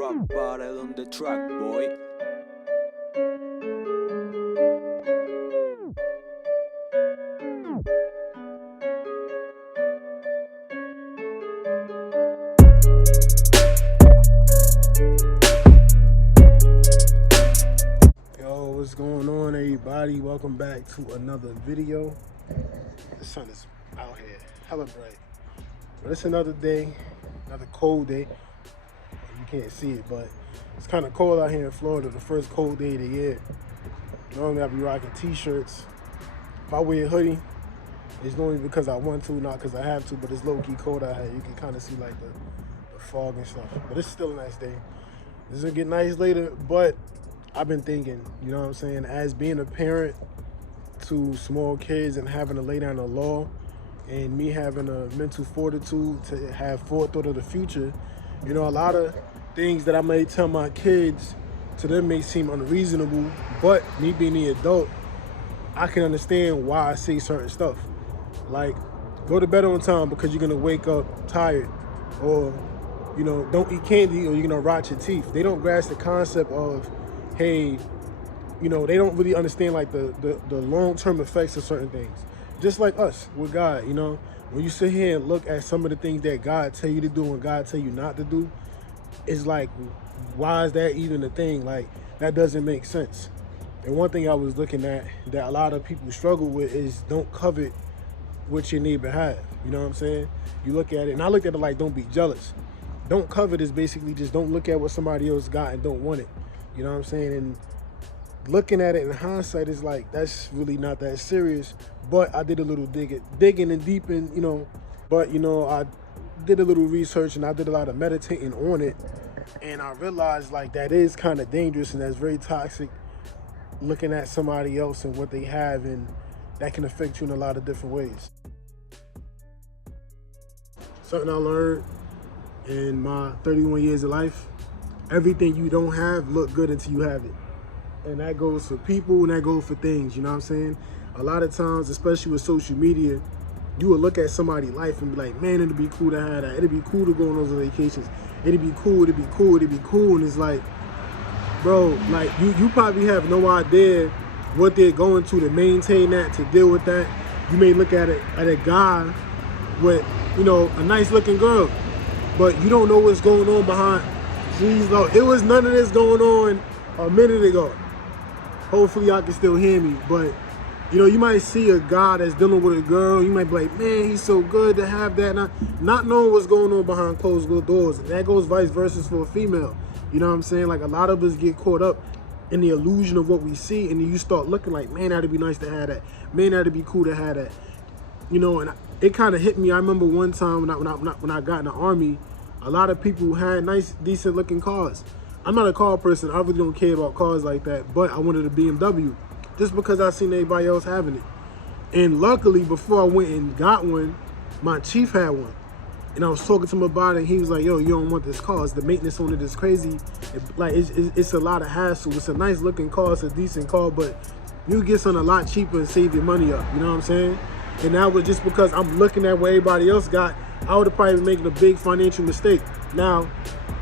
Rock bottle on the track, boy. Yo, what's going on, everybody? Welcome back to another video. The sun is out here, hella bright. But it's another day, another cold day. You can't see it, but it's kind of cold out here in Florida, the first cold day of the year. Normally I be rocking t-shirts. If I wear a hoodie, it's normally because I want to, not because I have to, but it's low-key cold out here. You can kind of see like the fog and stuff. But it's still a nice day. It's gonna get nice later, but I've been thinking, you know what I'm saying, as being a parent to small kids and having to lay down the law and me having a mental fortitude to have forethought of the future, you know, a lot of things that I may tell my kids, to them may seem unreasonable, but me being the adult, I can understand why I say certain stuff. Like, go to bed on time because you're gonna wake up tired, or, you know, don't eat candy or you're gonna rot your teeth. They don't grasp the concept of, hey, you know, they don't really understand like the long-term effects of certain things. Just like us with God, you know, when you sit here and look at some of the things that God tell you to do and God tell you not to do, it's like, why is that even a thing? Like, that doesn't make sense. And one thing I was looking at that a lot of people struggle with is don't covet what your neighbor have. You know what I'm saying? You look at it, and I looked at it like, don't be jealous. Don't covet is basically just don't look at what somebody else got and don't want it. You know what I'm saying? And looking at it in hindsight is like, that's really not that serious. But I did a little digging and deep in, you know, but, you know, I did a little research and I did a lot of meditating on it. And I realized like that is kind of dangerous and that's very toxic, looking at somebody else and what they have, and that can affect you in a lot of different ways. Something I learned in my 31 years of life: everything you don't have look good until you have it. And that goes for people and that goes for things, you know what I'm saying? A lot of times, especially with social media, you will look at somebody's life and be like, man, it'd be cool to have that. It'd be cool to go on those vacations. It'd be cool, it'd be cool, it'd be cool. And it's like, bro, like you probably have no idea what they're going to maintain that, to deal with that. You may look at it at a guy with, you know, a nice looking girl, but you don't know what's going on behind. Please, Lord, it was none of this going on a minute ago. Hopefully y'all can still hear me, but you know, you might see a guy that's dealing with a girl, you might be like, man, he's so good to have that, not knowing what's going on behind closed doors. And that goes vice versa for a female. You know what I'm saying? Like, a lot of us get caught up in the illusion of what we see, and then you start looking like, man, that'd be nice to have that. Man, that'd be cool to have that. You know, and it kind of hit me. I remember one time when I got in the Army, a lot of people had nice, decent looking cars. I'm not a car person. I really don't care about cars like that, but I wanted a BMW just because I seen everybody else having it. And luckily, before I went and got one, my chief had one. And I was talking to him about it, and he was like, yo, you don't want this car. The maintenance on it is crazy. It's a lot of hassle. It's a nice looking car. It's a decent car, but you get something a lot cheaper and save your money up. You know what I'm saying? And that was just because I'm looking at what everybody else got. I would have probably been making a big financial mistake. Now,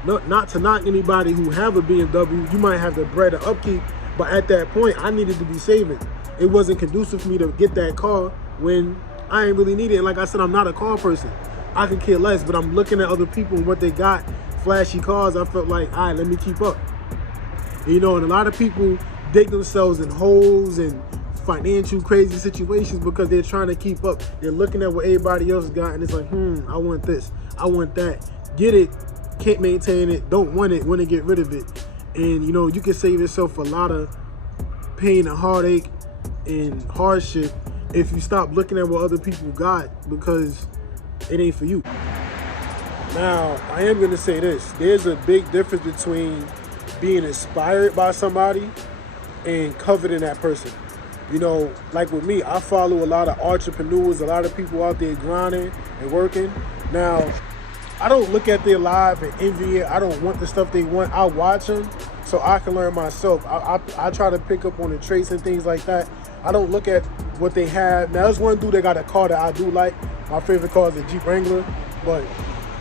not to knock anybody who have a BMW, you might have the bread and upkeep, but at that point, I needed to be saving. It wasn't conducive for me to get that car when I ain't really need it. And like I said, I'm not a car person. I could care less, but I'm looking at other people and what they got, flashy cars. I felt like, all right, let me keep up. And, you know, and a lot of people dig themselves in holes and financial crazy situations because they're trying to keep up. They're looking at what everybody else got, and it's like, I want this, I want that. Get it, can't maintain it, don't want it, want to get rid of it. And, you know, you can save yourself a lot of pain and heartache and hardship if you stop looking at what other people got, because it ain't for you. Now, I am going to say this. There's a big difference between being inspired by somebody and coveting that person. You know, like with me, I follow a lot of entrepreneurs, a lot of people out there grinding and working. Now, I don't look at their life and envy it. I don't want the stuff they want. I watch them so I can learn myself. I try to pick up on the traits and things like that. I don't look at what they have. Now, there's one dude that got a car that I do like. My favorite car is a Jeep Wrangler, but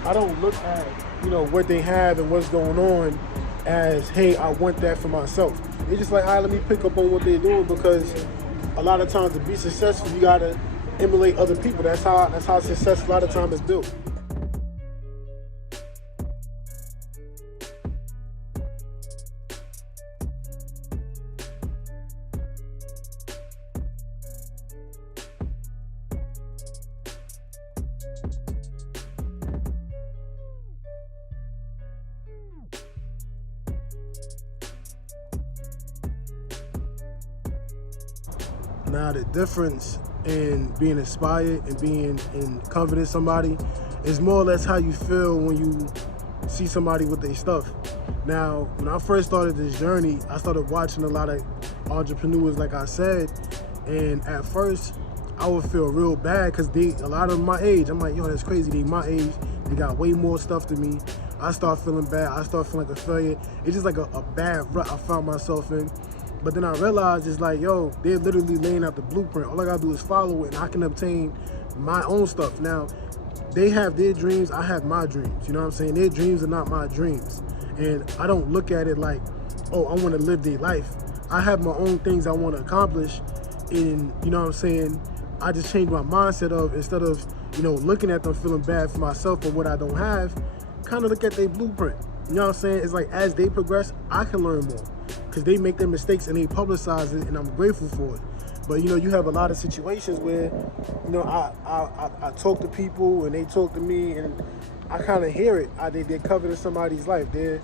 I don't look at, what they have and what's going on as, hey, I want that for myself. It's just like, all right, let me pick up on what they're doing, because a lot of times to be successful, you gotta emulate other people. That's how success a lot of times is built. Now, the difference in being inspired and being in coveting somebody is more or less how you feel when you see somebody with their stuff. Now, when I first started this journey, I started watching a lot of entrepreneurs, like I said, and at first I would feel real bad because a lot of them my age. I'm like, yo, that's crazy. They my age. They got way more stuff than me. I start feeling bad. I start feeling like a failure. It's just like a bad rut I found myself in. But then I realized it's like, yo, they're literally laying out the blueprint. All I gotta do is follow it and I can obtain my own stuff. Now, they have their dreams, I have my dreams. You know what I'm saying? Their dreams are not my dreams. And I don't look at it like, oh, I wanna live their life. I have my own things I wanna accomplish. And you know what I'm saying? I just changed my mindset of, instead of, looking at them feeling bad for myself or what I don't have, kind of look at their blueprint. You know what I'm saying? It's like, as they progress, I can learn more. Because they make their mistakes and they publicize it, and I'm grateful for it. But you have a lot of situations where, I talk to people and they talk to me, and I kind of hear it. They're coveting somebody's life. They're,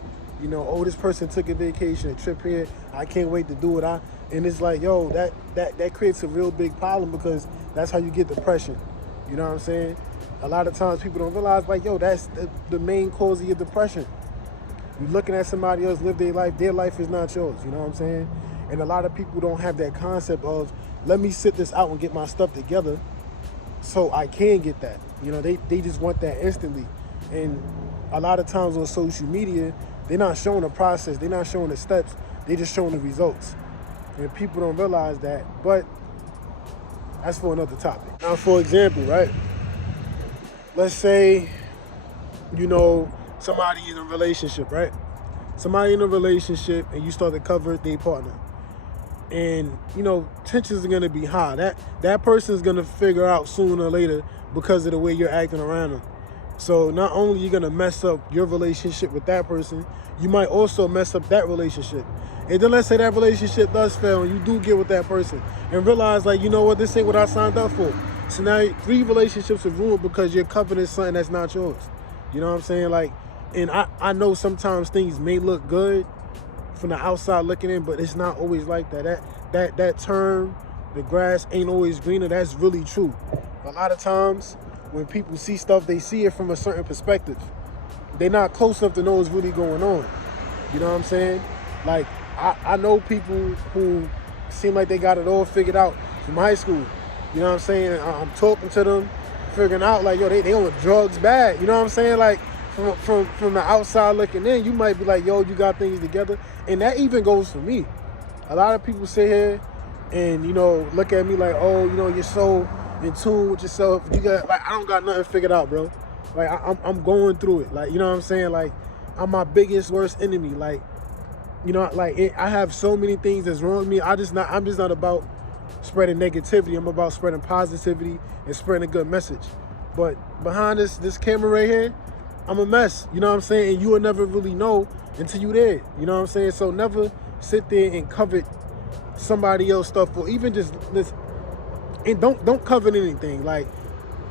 oh, this person took a vacation, a trip here. I can't wait to do it. And it's like, yo, that creates a real big problem, because that's how you get depression. You know what I'm saying? A lot of times people don't realize, like, yo, that's the main cause of your depression. You're looking at somebody else live their life is not yours, you know what I'm saying? And a lot of people don't have that concept of, let me sit this out and get my stuff together so I can get that. They just want that instantly. And a lot of times on social media, they're not showing the process, they're not showing the steps, they're just showing the results. And people don't realize that, but that's for another topic. Now, for example, right? Let's say, somebody in a relationship, right? Somebody in a relationship and you start to cover their partner. And, tensions are gonna be high. That person's gonna figure out sooner or later because of the way you're acting around them. So not only are you gonna mess up your relationship with that person, you might also mess up that relationship. And then let's say that relationship does fail and you do get with that person and realize, like, you know what, this ain't what I signed up for. So now 3 relationships are ruined because you're coveting something that's not yours. You know what I'm saying? Like, and I know sometimes things may look good from the outside looking in, but it's not always like that. That term, the grass ain't always greener, that's really true. A lot of times when people see stuff, they see it from a certain perspective. They're not close enough to know what's really going on. You know what I'm saying? Like, I know people who seem like they got it all figured out from high school. You know what I'm saying? I'm talking to them, figuring out, like, yo, they on drugs bad. You know what I'm saying? Like, from the outside looking in, you might be like, yo, you got things together. And that even goes for me. A lot of people sit here and, look at me like, oh, you're so in tune with yourself. You got, like, I don't got nothing figured out, bro. Like, I'm going through it. Like, you know what I'm saying? Like, I'm my biggest, worst enemy. Like, I have so many things that's wrong with me. I'm just not about spreading negativity. I'm about spreading positivity and spreading a good message. But behind this camera right here, I'm a mess, you know what I'm saying? And you will never really know until you there, you know what I'm saying? So never sit there and covet somebody else's stuff, or even just this, and don't covet anything. Like,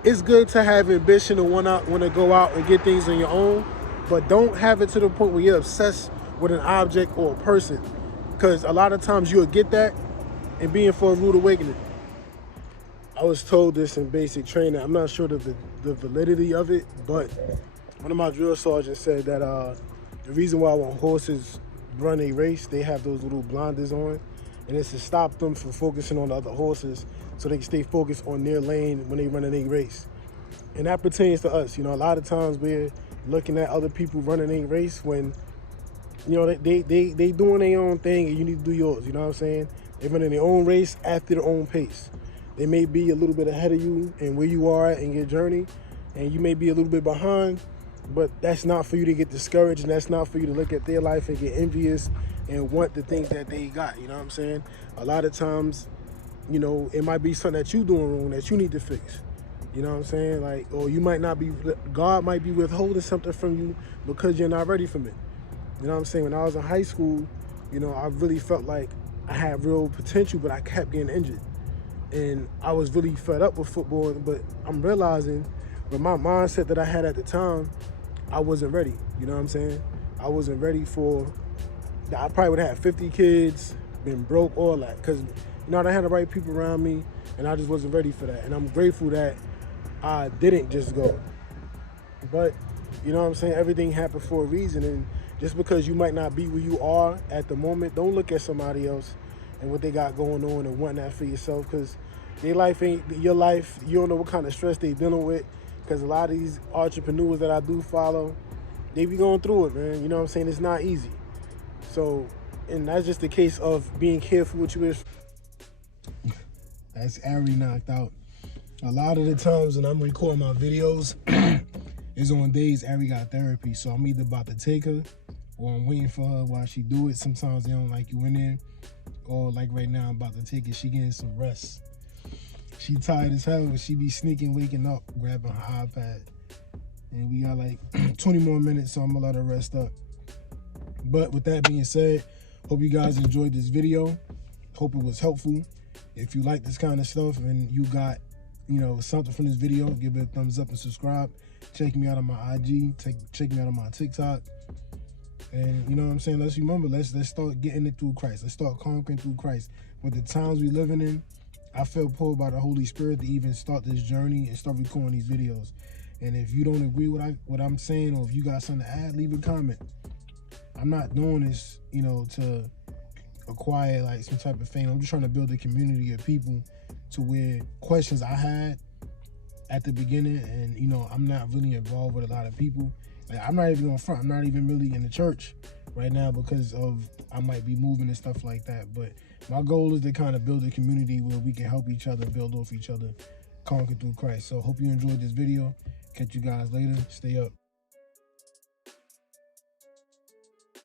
it's good to have ambition and want to go out and get things on your own, but don't have it to the point where you're obsessed with an object or a person, because a lot of times you'll get that and be in for a rude awakening. I was told this in basic training. I'm not sure the validity of it, but one of my drill sergeants said that the reason why when horses run a race, they have those little blinders on, and it's to stop them from focusing on the other horses so they can stay focused on their lane when they run a race. And that pertains to us. A lot of times we're looking at other people running a race when, they doing their own thing and you need to do yours, you know what I'm saying? They're running their own race after their own pace. They may be a little bit ahead of you and where you are in your journey, and you may be a little bit behind, But that's not for you to get discouraged, and that's not for you to look at their life and get envious and want the things that they got. You know what I'm saying? A lot of times, you know, it might be something that you doing wrong that you need to fix. You know what I'm saying? Like, or you might not be, God might be withholding something from you because you're not ready for it. You know what I'm saying? When I was in high school, you know, I really felt like I had real potential, but I kept getting injured. And I was really fed up with football, but I'm realizing with my mindset that I had at the time, I wasn't ready. You know what I'm saying? I wasn't ready for, I probably would have had 50 kids, been broke, all that. Because, you know, I had the right people around me, and I just wasn't ready for that. And I'm grateful that I didn't just go. But, you know what I'm saying? Everything happened for a reason. And just because you might not be where you are at the moment, don't look at somebody else and what they got going on and want that for yourself, because their life ain't your life. You don't know what kind of stress they dealing with, because a lot of these entrepreneurs that I do follow, they be going through it, man. You know what I'm saying? It's not easy. So, and that's just the case of being careful what you wish. That's Ari knocked out. A lot of the times when I'm recording my videos, it's on days Ari got therapy, so I'm either about to take her or I'm waiting for her while she do it. Sometimes they don't like you in there, or like right now I'm about to take it, she getting some rest. She tired as hell, but she be sneaking, waking up, grabbing her iPad. And we got like 20 more minutes, so I'm gonna let her rest up. But with that being said, hope you guys enjoyed this video. Hope it was helpful. If you like this kind of stuff and you got, you know, something from this video, give it a thumbs up and subscribe. Check me out on my IG, check me out on my TikTok. And you know what I'm saying? Let's remember, let's start getting it through Christ. Let's start conquering through Christ. With the times we living in, I feel pulled by the Holy Spirit to even start this journey and start recording these videos. And if you don't agree with what I'm saying, or if you got something to add, leave a comment. I'm not doing this, you know, to acquire like some type of fame. I'm just trying to build a community of people to where questions I had at the beginning, and you know, I'm not really involved with a lot of people. Like, I'm not even on front. I'm not even really in the church right now because of I might be moving and stuff like that. But my goal is to kind of build a community where we can help each other, build off each other, conquer through Christ. So hope you enjoyed this video. Catch you guys later. Stay up.